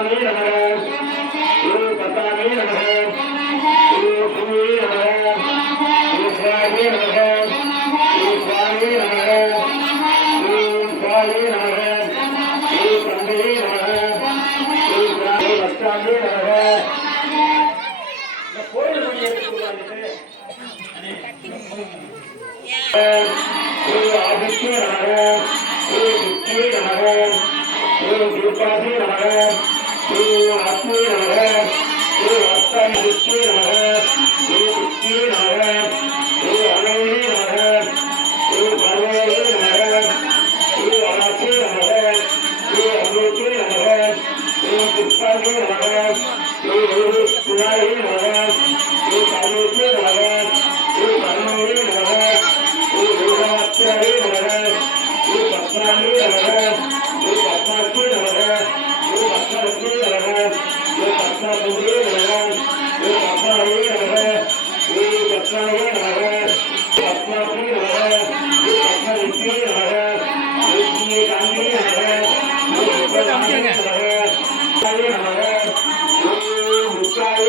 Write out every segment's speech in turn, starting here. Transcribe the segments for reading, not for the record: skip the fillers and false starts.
பத்தாமே நமக பத்தாமே நமக சுமே நமக சுவாமே நமக சுவாமே நமக சுவாமே நமக தந்தையே நமக பத்தாமே நமக. இந்த கோயில் மணி எடுத்துக்கொள்வாங்க ஆதித்ய நமக வித்யே நமக தீபாசி நமக ஆத்மே நமக அஸ்தான வித்யே நமக வித்யே நமக அனவே நமக பரவே நமக அனாசே நமக அமோகே நமக புஷ்பாகே நமக சுனாயே நமக காமேஷே நமக பரமே நமக வேதாத்ரே நமக பத்மாலே நமக பத்மாக்கே நமக பத்மரத்னே நமக பத்மபுரே நமக பத்மாவே நமக பத்மாவே நமக பத்மாக்கே நமக பத்மவித்யே நமக வித்யே காங்கே நமக புஷ்பகாங்கே நமக நமக முக்காயே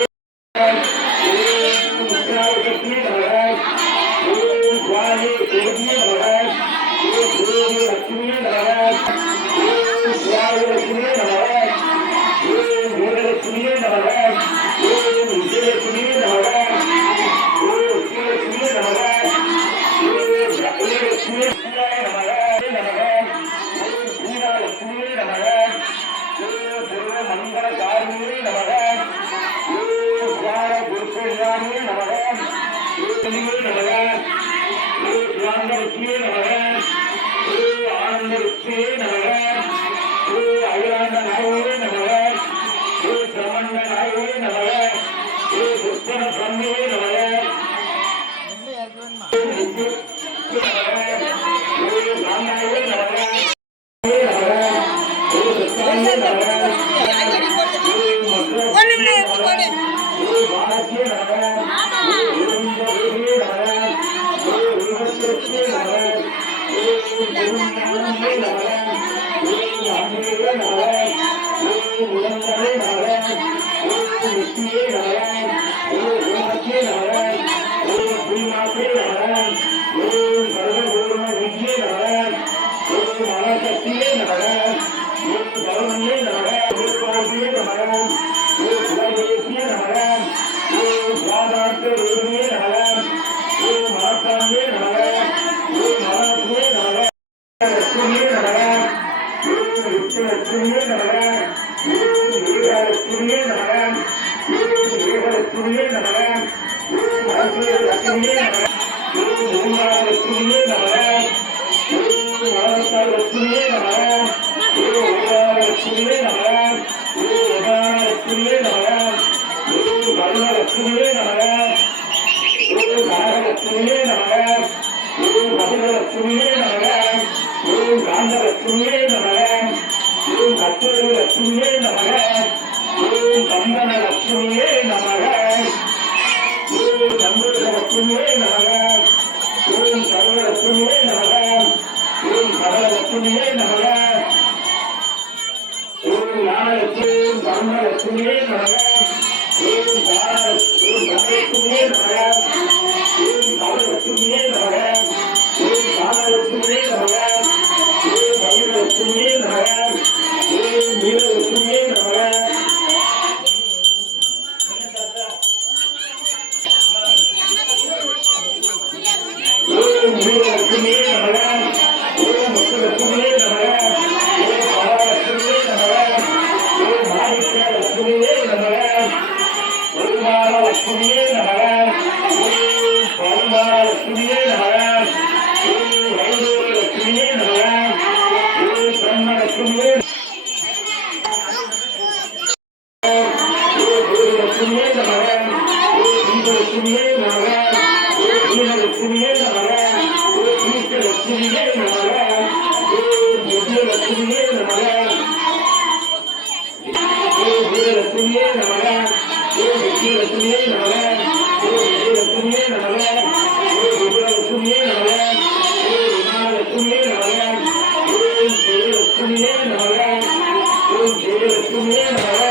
Obrigado.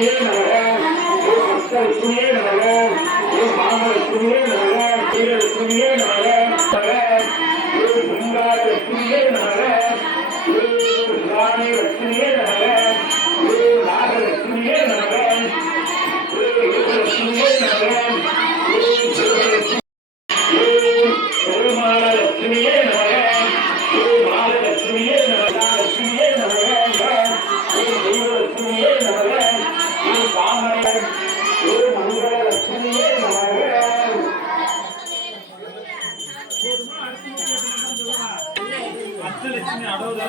லட்சுமியே நமக ஓம் அஷ்டலட்சுமியே நமக ஓம் மாமலட்சுமியே நமக வீரலட்சுமியே நமக ஓம் சிங்காரலட்சுமியே நமக ஓம் ராணி லட்சுமியே நமக ஓம் நாகலட்சுமியே நமக ஓம் யோகலட்சுமியே நமக ஓம் சிவலட்சுமி ஓம் பெருமாளலட்சுமியே நமக ஓம் மாலலட்சுமியே நமக லட்சுமியே நமக ஓம் தெய்வலட்சுமியே நமக ஓம் காமரை ஓம் மங்களலட்சுமியே நமக அஷ்டலட்சுமி அடவுதா